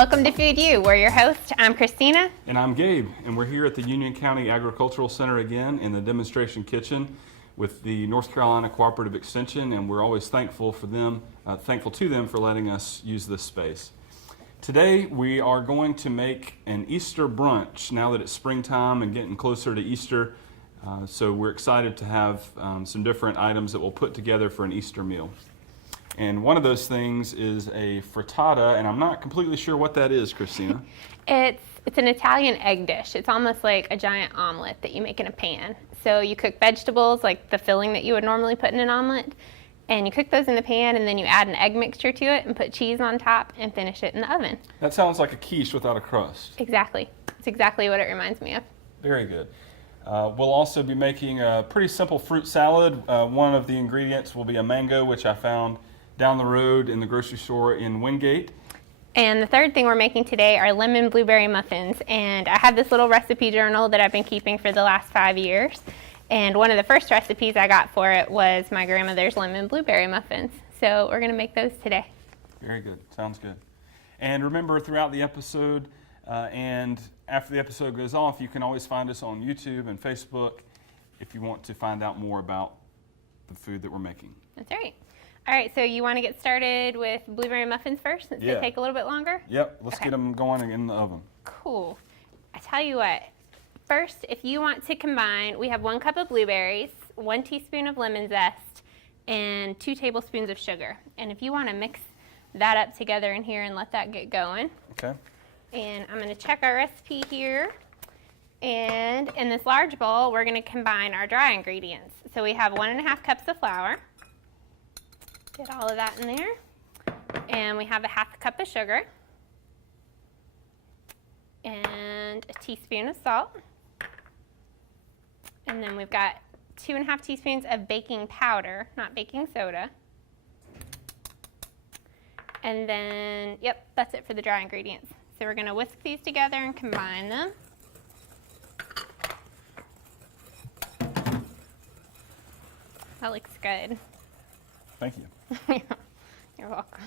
Welcome to Food U. We're your hosts. I'm Christina. And I'm Gabe, and we're here at the Union County Agricultural Center again in the demonstration kitchen with the North Carolina Cooperative Extension, and we're always thankful to them for letting us use this space. Today we are going to make an Easter brunch now that it's springtime and getting closer to Easter. So we're excited to have some different items that we'll put together for an Easter meal. And one of those things is a frittata, and I'm not completely sure what that is, Christina. It's an Italian egg dish. It's almost like a giant omelet that you make in a pan. So you cook vegetables, like the filling that you would normally put in an omelet, and you cook those in the pan, and then you add an egg mixture to it and put cheese on top and finish it in the oven. That sounds like a quiche without a crust. Exactly. It's exactly what it reminds me of. Very good. We'll also be making a pretty simple fruit salad. One of the ingredients will be a mango, which I found down the road in the grocery store in Wingate. And the third thing we're making today are lemon blueberry muffins. And I have this little recipe journal that I've been keeping for the last 5 years. And one of the first recipes I got for it was my grandmother's lemon blueberry muffins. So we're going to make those today. Very good. Sounds good. And remember, throughout the episode and after the episode goes off, you can always find us on YouTube and Facebook if you want to find out more about the food that we're making. That's right. All right, so you want to get started with blueberry muffins first since they take a little bit longer? Yep, let's get them going in the oven. Cool. I tell you what, first, if you want to combine, we have 1 cup of blueberries, 1 teaspoon of lemon zest, and 2 tablespoons of sugar. And if you want to mix that up together in here and let that get going. Okay. And I'm going to check our recipe here. And in this large bowl, we're going to combine our dry ingredients. So we have 1.5 cups of flour. Get all of that in there. And we have 1/2 cup of sugar. And a teaspoon of salt. And then we've got 2.5 teaspoons of baking powder, not baking soda. And then, yep, that's it for the dry ingredients. So we're going to whisk these together and combine them. That looks good. Thank you. You're welcome.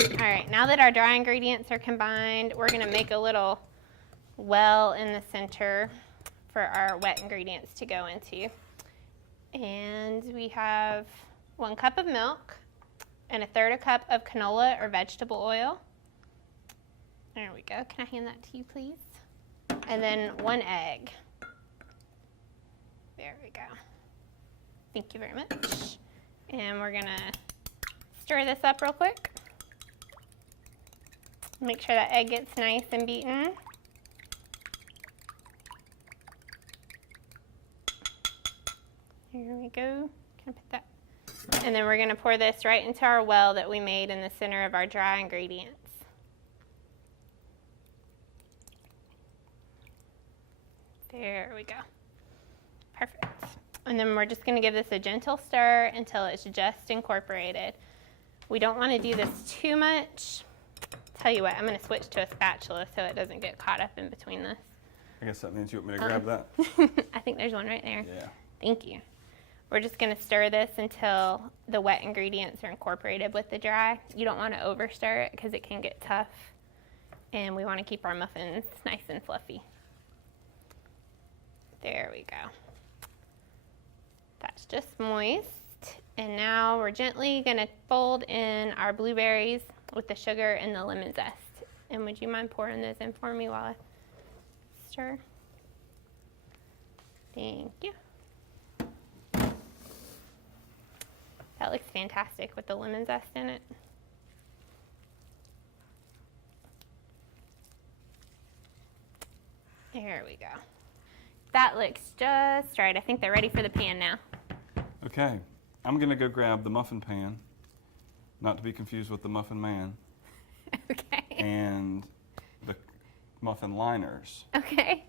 All right, now that our dry ingredients are combined, we're going to make a little well in the center for our wet ingredients to go into. And we have 1 cup of milk and 1/3 cup of canola or vegetable oil. There we go. Can I hand that to you, please? And then 1 egg. There we go. Thank you very much. And we're going to stir this up real quick. Make sure that egg gets nice and beaten. Here we go. Can I put that? And then we're going to pour this right into our well that we made in the center of our dry ingredients. There we go. Perfect. And then we're just going to give this a gentle stir until it's just incorporated. We don't want to do this too much. Tell you what, I'm going to switch to a spatula so it doesn't get caught up in between this. I guess that means you want me to grab that. I think there's one right there. Yeah. Thank you. We're just going to stir this until the wet ingredients are incorporated with the dry. You don't want to overstir it because it can get tough. And we want to keep our muffins nice and fluffy. There we go. That's just moist. And now we're gently going to fold in our blueberries with the sugar and the lemon zest. And would you mind pouring those in for me while I stir? Thank you. That looks fantastic with the lemon zest in it. There we go. That looks just right. I think they're ready for the pan now. Okay. I'm going to go grab the muffin pan, not to be confused with the muffin man. Okay. And the muffin liners. Okay.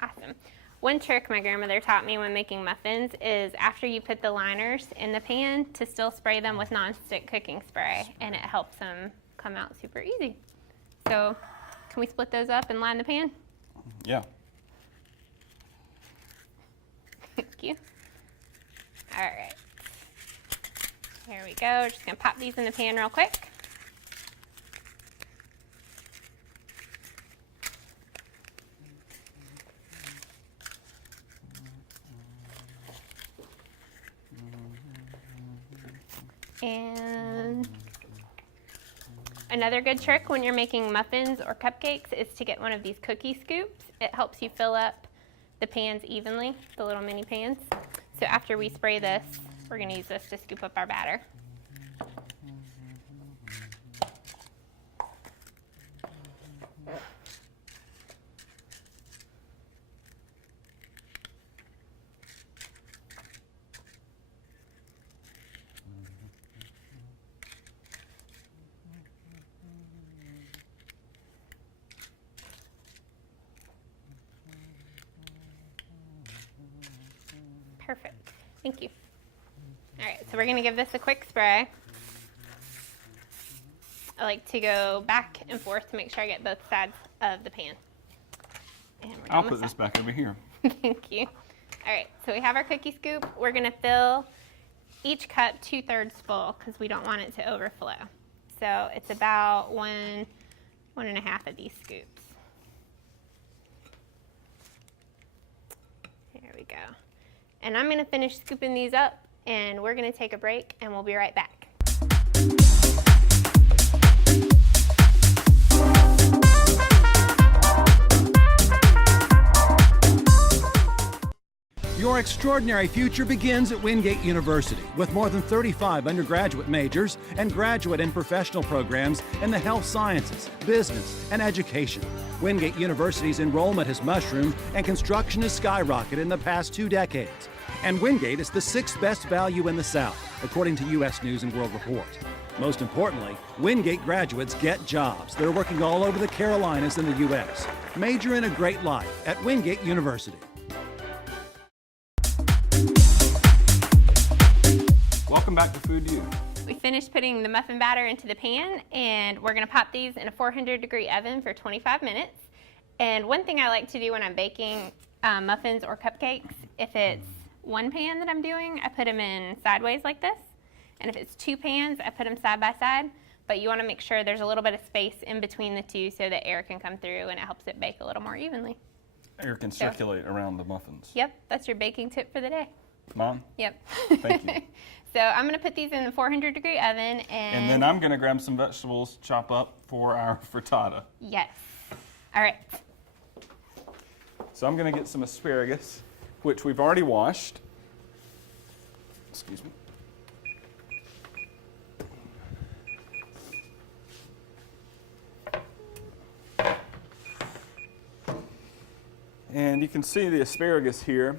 Awesome. One trick my grandmother taught me when making muffins is after you put the liners in the pan to still spray them with nonstick cooking spray, and it helps them come out super easy. So can we split those up and line the pan? Yeah. Thank you. All right. Here we go. Just gonna pop these in the pan real quick. And another good trick when you're making muffins or cupcakes is to get one of these cookie scoops. It helps you fill up the pans evenly, the little mini pans. So after we spray this, we're gonna use this to scoop up our batter. Perfect, thank you. All right, so we're gonna give this a quick spray. I like to go back and forth to make sure I get both sides of the pan. And we're I'll put this back over here. Thank you. All right, so we have our cookie scoop. We're gonna fill each cup 2/3 full because we don't want it to overflow. So it's about one and a half of these scoops. There we go. And I'm gonna finish scooping these up and we're gonna take a break and we'll be right back. Your extraordinary future begins at Wingate University with more than 35 undergraduate majors and graduate and professional programs in the health sciences, business, and education. Wingate University's enrollment has mushroomed and construction has skyrocketed in the past 2 decades. And Wingate is the 6th best value in the South, according to U.S. News and World Report. Most importantly, Wingate graduates get jobs. They're working all over the Carolinas and the U.S. Major in a great life at Wingate University. Welcome back to Food You. We finished putting the muffin batter into the pan and we're gonna pop these in a 400-degree oven for 25 minutes. And one thing I like to do when I'm baking muffins or cupcakes, if it's one pan that I'm doing, I put them in sideways like this. And if it's 2 pans, I put them side by side. But you wanna make sure there's a little bit of space in between the two so that air can come through and it helps it bake a little more evenly. Air can circulate around the muffins. Yep, that's your baking tip for the day. Mom? Yep. Thank you. So I'm gonna put these in the 400-degree oven And then I'm gonna grab some vegetables, chop up for our frittata. Yes. All right. So I'm gonna get some asparagus, which we've already washed. Excuse me. And you can see the asparagus here.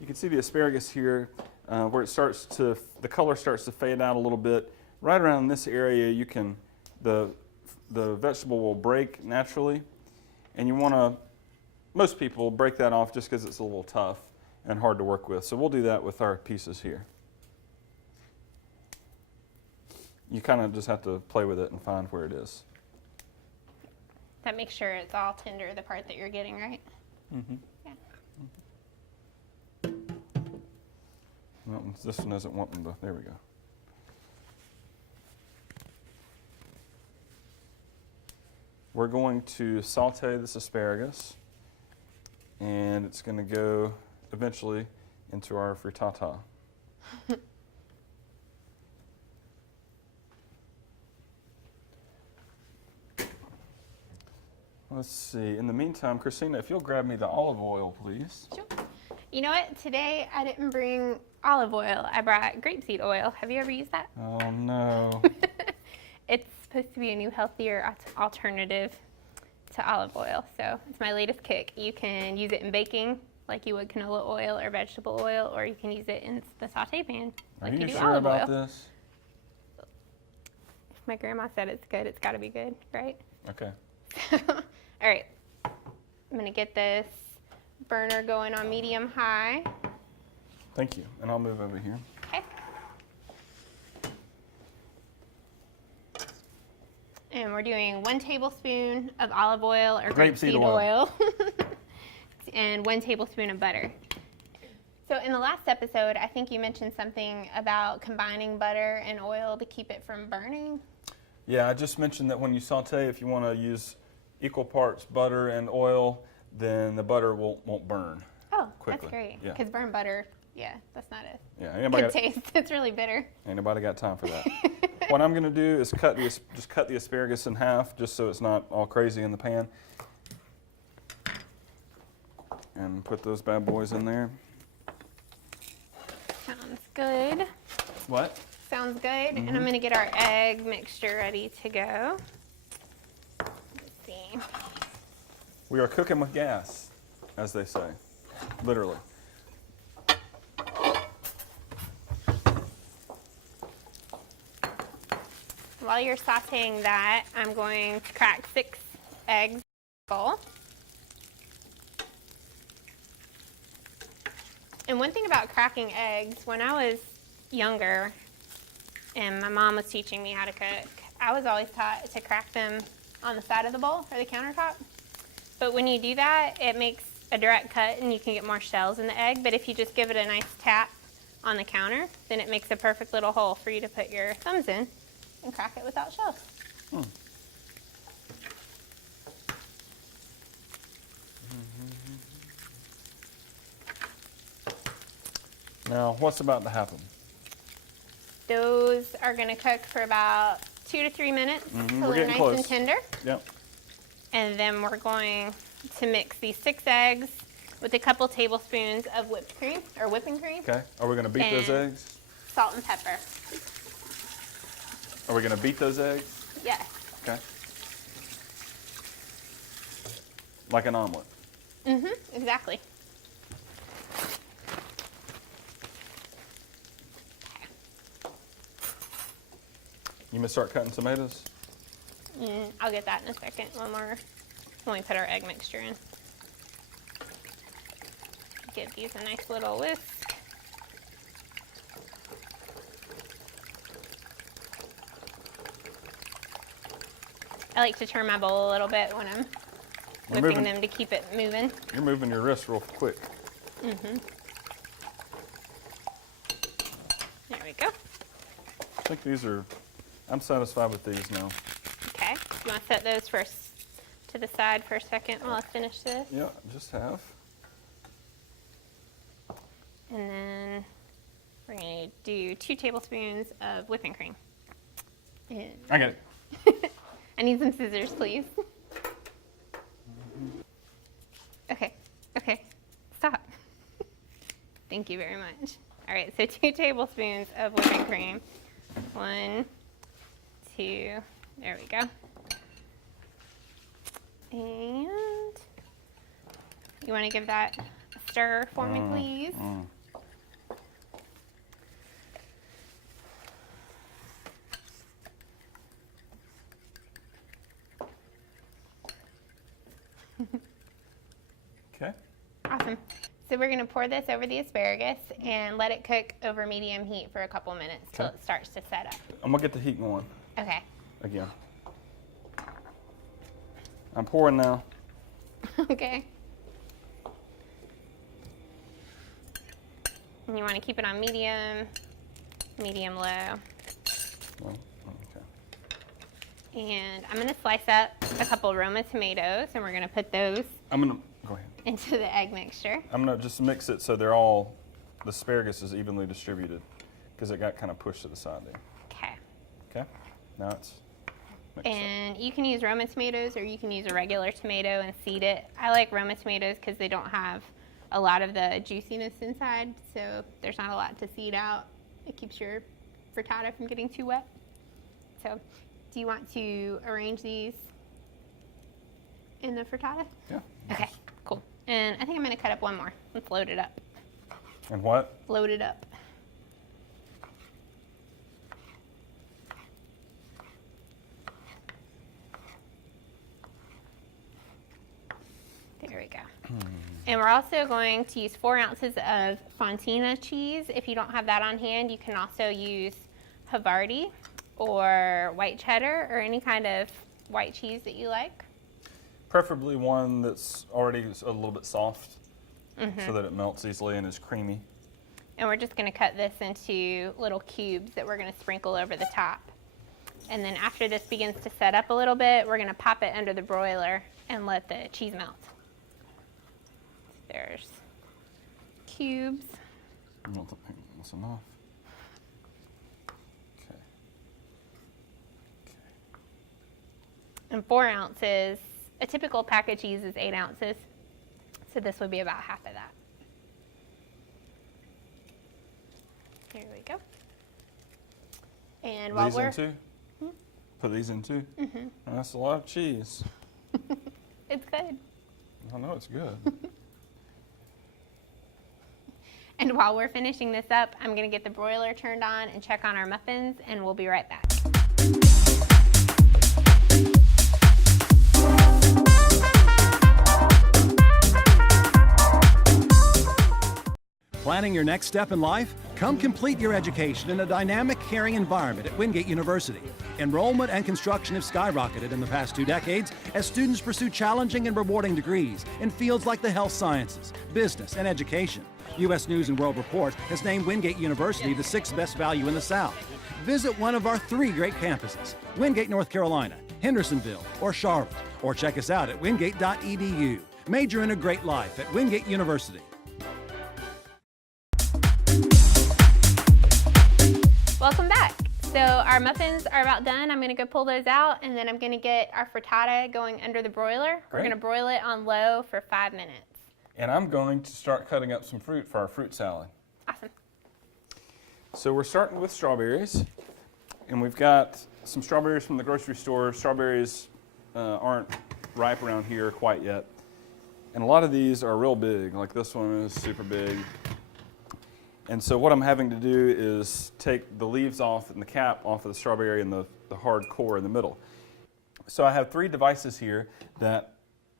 You can see the asparagus here where the color starts to fade out a little bit. Right around this area, the vegetable will break naturally, and most people break that off just because it's a little tough and hard to work with. So we'll do that with our pieces here. You kind of just have to play with it and find where it is. That makes sure it's all tender, the part that you're getting, right? Mm-hmm. Yeah. Well, this one doesn't want them to. There we go. We're going to saute this asparagus, and it's going to go eventually into our frittata. Let's see. In the meantime, Christina, if you'll grab me the olive oil, please. Sure. You know what? Today I didn't bring olive oil. I brought grapeseed oil. Have you ever used that? Oh, no. It's supposed to be a new, healthier alternative to olive oil. So it's my latest kick. You can use it in baking like you would canola oil or vegetable oil, or you can use it in the saute pan like you do sure olive about oil. this? My grandma said it's good. It's got to be good, right? Okay. All right. I'm going to get this burner going on medium-high. Thank you. And I'll move over here. Okay. And we're doing 1 tablespoon of olive oil or grapeseed oil and 1 tablespoon of butter. So in the last episode, I think you mentioned something about combining butter and oil to keep it from burning. Yeah, I just mentioned that when you saute, if you want to use equal parts butter and oil, then the butter won't burn. Oh, quickly. That's great. Yeah. Because burnt butter, yeah, that's not a Good taste. It's really bitter. Ain't nobody got time for that. What I'm going to do is just cut the asparagus in half, just so it's not all crazy in the pan. And put those bad boys in there. Sounds good. What? Sounds good. And I'm going to get our egg mixture ready to go. Let's see. We are cooking with gas, as they say, literally. While you're sauteing that, I'm going to crack 6 eggs in a bowl. And one thing about cracking eggs, when I was younger and my mom was teaching me how to cook, I was always taught to crack them on the side of the bowl or the countertop. But when you do that, it makes a direct cut and you can get more shells in the egg. But if you just give it a nice tap on the counter, then it makes a perfect little hole for you to put your thumbs in and crack it without shells. Now, what's about to happen? Those are going to cook for about 2 to 3 minutes until We're they're getting nice close. and tender. Yep. And then we're going to mix these 6 eggs with a couple tablespoons of whipped cream or whipping cream, Okay. Are we going to beat those And- eggs? salt and pepper. Are we going to beat those eggs? Yes. Okay. Like an omelet. Exactly. You may start cutting tomatoes. I'll get that in a second when we put our egg mixture in. Give these a nice little whisk. I like to turn my bowl a little bit when I'm You're whipping moving- them to keep it moving. You're moving your wrist real quick. There we go. I think these are, I'm satisfied with these now. Okay. You want to set those first to the side for a second while I finish this? Yeah, just have. And then we're going to do 2 tablespoons of whipping cream. And I get it. I need some scissors, please. Okay, stop. Thank you very much. All right, so 2 tablespoons of whipping cream. 1, 2, there we go. And you want to give that a stir for me, please? Okay. Awesome. So we're going to pour this over the asparagus and let it cook over medium heat for a couple minutes till Okay. it starts to set up. I'm going to get the heat going Okay. again. I'm pouring now. Okay. And you want to keep it on medium low. Well, okay. And I'm going to slice up a couple Roma tomatoes and we're going to put those I'm going to, go ahead. into the egg mixture. I'm going to just mix it so the asparagus is evenly distributed because it got kind of pushed to the side there. Okay. Okay? Now it's mixed up. And you can use Roma tomatoes or you can use a regular tomato and seed it. I like Roma tomatoes because they don't have a lot of the juiciness inside, so there's not a lot to seed out. It keeps your frittata from getting too wet. So, do you want to arrange these in the frittata? Yeah. Okay, cool. And I think I'm going to cut up one more. Let's load it up. And what? Load it up. There we go. And we're also going to use 4 ounces of Fontina cheese. If you don't have that on hand, you can also use Havarti or white cheddar or any kind of white cheese that you like. Preferably one that's already a little bit soft so that it melts easily and is creamy. And we're just gonna cut this into little cubes that we're gonna sprinkle over the top. And then after this begins to set up a little bit, we're gonna pop it under the broiler and let the cheese melt. There's cubes. I don't think that's enough. Okay. And 4 ounces. A typical pack of cheese is 8 ounces. So this would be about half of that. Here we go. And while These we're in too? Put these in too? Mm-hmm. That's a lot of cheese. It's good. I know it's good. And while we're finishing this up, I'm gonna get the broiler turned on and check on our muffins, and we'll be right back. Planning your next step in life? Come complete your education in a dynamic, caring environment at Wingate University. Enrollment and construction have skyrocketed in the past 2 decades as students pursue challenging and rewarding degrees in fields like the health sciences, business, and education. U.S. News & World Report has named Wingate University the 6th best value in the South. Visit one of our 3 great campuses, Wingate, North Carolina, Hendersonville, or Charlotte, or check us out at wingate.edu. Major in a great life at Wingate University. Welcome back. So our muffins are about done. I'm gonna go pull those out, and then I'm gonna get our frittata going under the broiler. We're Great. gonna broil it on low for 5 minutes. And I'm going to start cutting up some fruit for our fruit salad. Awesome. So we're starting with strawberries, and we've got some strawberries from the grocery store. Strawberries aren't ripe around here quite yet. And a lot of these are real big, like this one is super big. And so what I'm having to do is take the leaves off and the cap off of the strawberry and the hard core in the middle. So I have 3 devices here that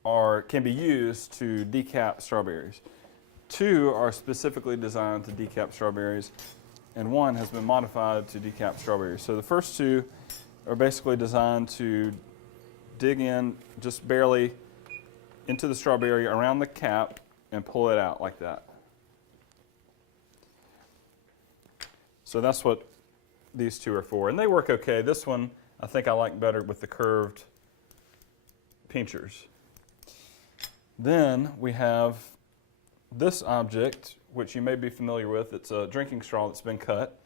can be used to decap strawberries. 2 are specifically designed to decap strawberries, and 1 has been modified to decap strawberries. So the first 2 are basically designed to dig in just barely into the strawberry around the cap and pull it out like that. So that's what these 2 are for, and they work okay. This one I think I like better with the curved pinchers. Then we have this object, which you may be familiar with. It's a drinking straw that's been cut.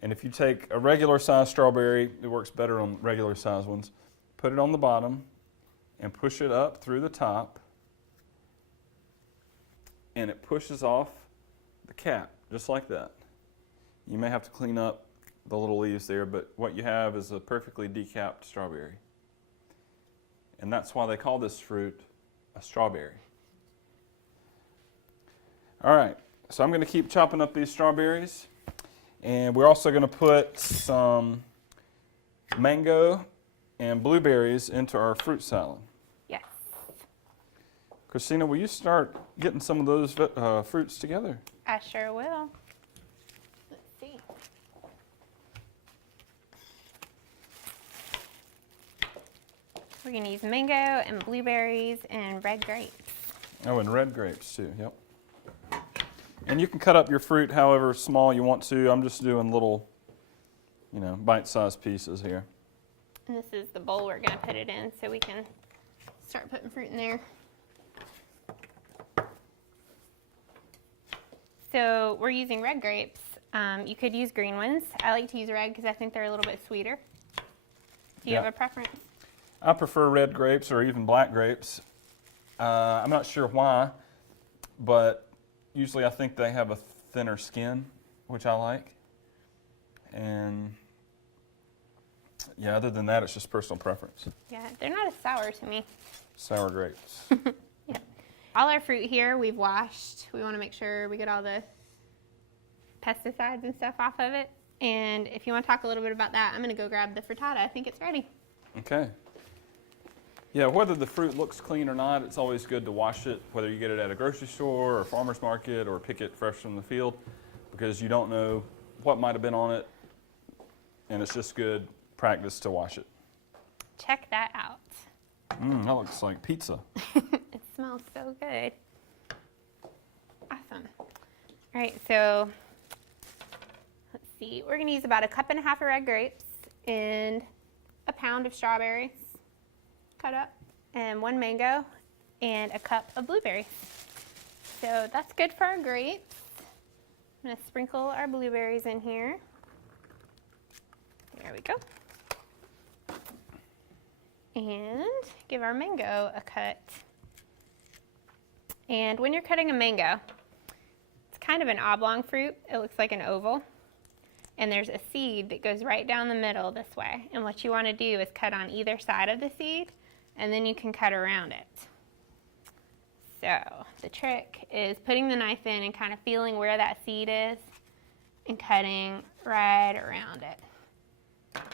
And if you take a regular size strawberry, it works better on regular size ones, put it on the bottom and push it up through the top, and it pushes off the cap, just like that. You may have to clean up the little leaves there, but what you have is a perfectly decapped strawberry. And that's why they call this fruit a strawberry. All right, so I'm going to keep chopping up these strawberries, and we're also going to put some mango and blueberries into our fruit salad. Yes. Christina, will you start getting some of those fruits together? I sure will. Let's see. We're gonna use mango and blueberries and red grapes. Oh, and red grapes too, yep. And you can cut up your fruit however small you want to. I'm just doing little, bite-sized pieces here. And this is the bowl we're gonna put it in so we can start putting fruit in there. So we're using red grapes. You could use green ones. I like to use red because I think they're a little bit sweeter. Do you have a preference? I prefer red grapes or even black grapes. I'm not sure why, but usually I think they have a thinner skin, which I like. And yeah, other than that, it's just personal preference. Yeah, they're not as sour to me. Sour grapes. Yeah. All our fruit here we've washed. We want to make sure we get all the pesticides and stuff off of it. And if you want to talk a little bit about that, I'm going to go grab the frittata. I think it's ready. Okay. Yeah, whether the fruit looks clean or not, it's always good to wash it, whether you get it at a grocery store or a farmer's market or pick it fresh from the field, because you don't know what might have been on it, and it's just good practice to wash it. Check that out. That looks like pizza. It smells so good. Awesome. All right, so let's see. We're going to use about 1.5 cups of red grapes and a pound of strawberries cut up, and 1 mango, and a cup of blueberries. So that's good for our grapes. I'm going to sprinkle our blueberries in here. There we go. And give our mango a cut. And when you're cutting a mango, it's kind of an oblong fruit. It looks like an oval. And there's a seed that goes right down the middle this way. And what you want to do is cut on either side of the seed, and then you can cut around it. So the trick is putting the knife in and kind of feeling where that seed is and cutting right around it.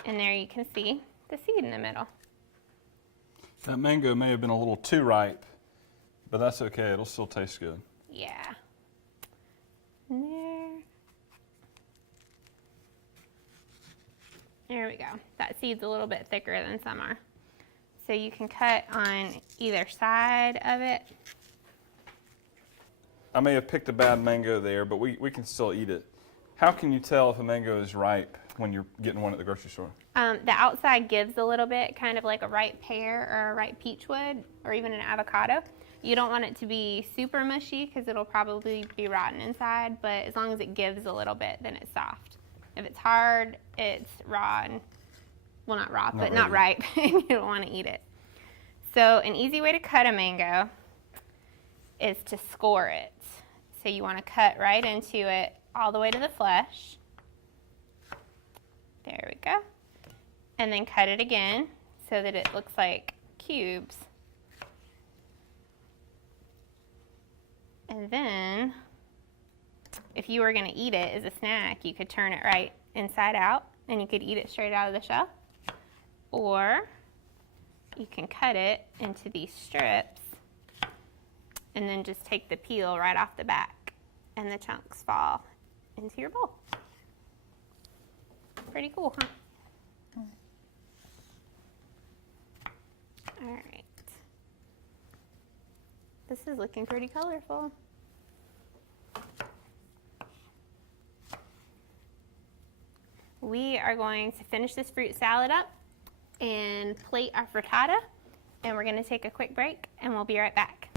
And there you can see the seed in the middle. That mango may have been a little too ripe, but that's okay. It'll still taste good. Yeah. And there we go. That seed's a little bit thicker than some are. So you can cut on either side of it. I may have picked a bad mango there, but we can still eat it. How can you tell if a mango is ripe when you're getting one at the grocery store? The outside gives a little bit, kind of like a ripe pear or a ripe peach would, or even an avocado. You don't want it to be super mushy because it'll probably be rotten inside, but as long as it gives a little bit, then it's soft. If it's hard, it's raw, and, well, not raw, but not ripe, and you don't want to eat it. So an easy way to cut a mango is to score it. So you want to cut right into it all the way to the flesh. There we go. And then cut it again so that it looks like cubes. And then, if you were going to eat it as a snack, you could turn it right inside out and you could eat it straight out of the shell. Or you can cut it into these strips and then just take the peel right off the back and the chunks fall into your bowl. Pretty cool, huh? All right. This is looking pretty colorful. We are going to finish this fruit salad up and plate our frittata, and we're going to take a quick break, and we'll be right back.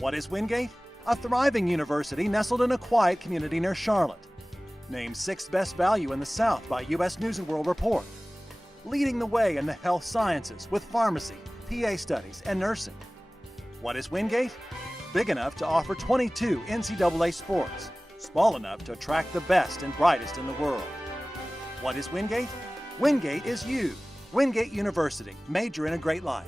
What is Wingate? A thriving university nestled in a quiet community near Charlotte. Named 6th best value in the South by U.S. News & World Report. Leading the way in the health sciences with pharmacy, PA studies, and nursing. What is Wingate? Big enough to offer 22 NCAA sports. Small enough to attract the best and brightest in the world. What is Wingate? Wingate is you. Wingate University. Major in a great life.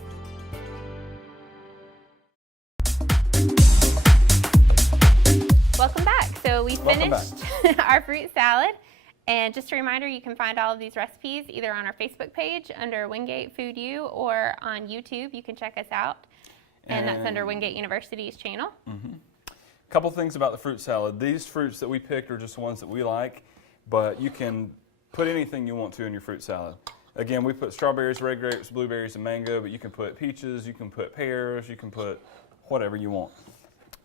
Welcome back. So we finished our fruit salad. And just a reminder, you can find all of these recipes either on our Facebook page under Wingate Food U or on YouTube. You can check us out. And that's under Wingate University's channel. A couple things about the fruit salad. These fruits that we picked are just ones that we like, but you can put anything you want to in your fruit salad. Again, we put strawberries, red grapes, blueberries, and mango, but you can put peaches, you can put pears, you can put whatever you want.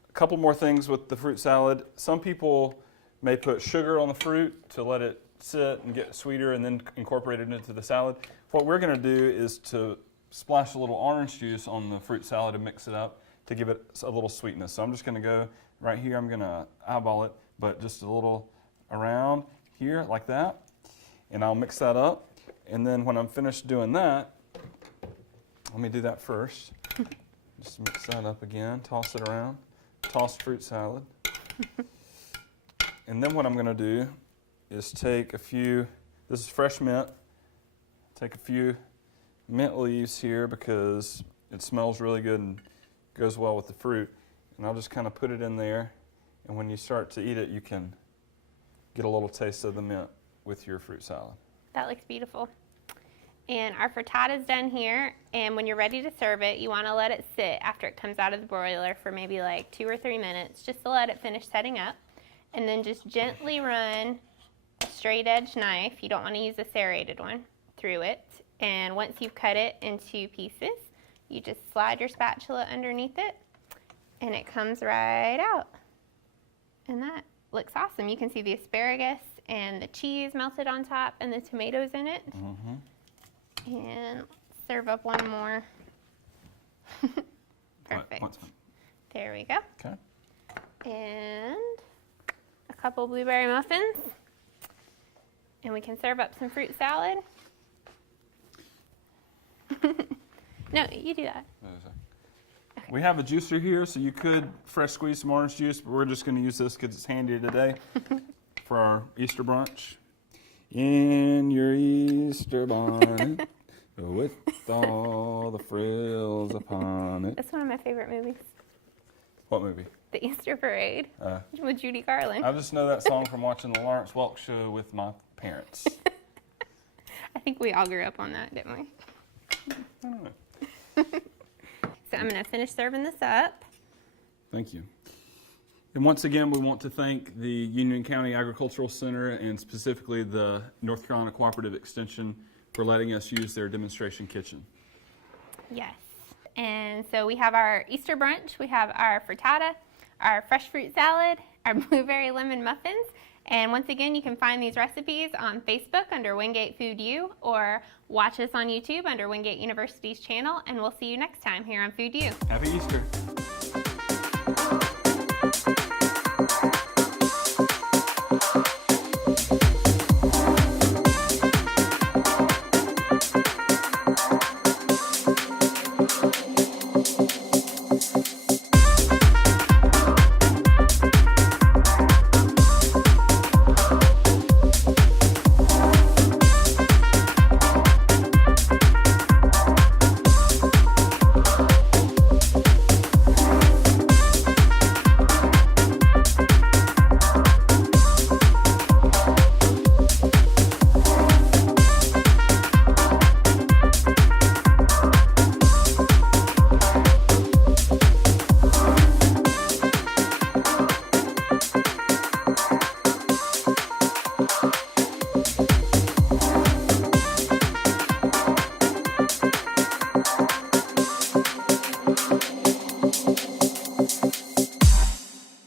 A couple more things with the fruit salad. Some people may put sugar on the fruit to let it sit and get sweeter and then incorporate it into the salad. What we're going to do is to splash a little orange juice on the fruit salad and mix it up to give it a little sweetness. So I'm just going to go right here. I'm going to eyeball it, but just a little around here like that. And I'll mix that up. And then when I'm finished doing that, let me do that first. Just mix that up again, toss it around, toss fruit salad. And then what I'm going to do is take a few, this is fresh mint, take a few mint leaves here because it smells really good and goes well with the fruit. And I'll just kind of put it in there, and when you start to eat it, you can get a little taste of the mint with your fruit salad. That looks beautiful. And our frittata is done here, and when you're ready to serve it, you want to let it sit after it comes out of the broiler for maybe like 2 or 3 minutes, just to let it finish setting up. And then just gently run a straight edge knife, you don't want to use a serrated one, through it. And once you've cut it into pieces, you just slide your spatula underneath it and it comes right out. And that looks awesome. You can see the asparagus and the cheese melted on top and the tomatoes in it. And serve up one more. Perfect. There we go. Okay. And a couple blueberry muffins. And we can serve up some fruit salad. No, you do that. Okay. We have a juicer here, so you could fresh squeeze some orange juice, but we're just going to use this because it's handy today for our Easter brunch. In your Easter bonnet, with all the frills upon it. That's one of my favorite movies. What movie? The Easter Parade with Judy Garland. I just know that song from watching the Lawrence Welk show with my parents. I think we all grew up on that, didn't we? I don't know. So I'm going to finish serving this up. Thank you. And once again, we want to thank the Union County Agricultural Center and specifically the North Carolina Cooperative Extension for letting us use their demonstration kitchen. Yes. And so we have our Easter brunch, we have our frittata, our fresh fruit salad, our blueberry-lemon muffins. And once again, you can find these recipes on Facebook under Wingate Food U, or watch us on YouTube under Wingate University's channel, and we'll see you next time here on Food U. Happy Easter.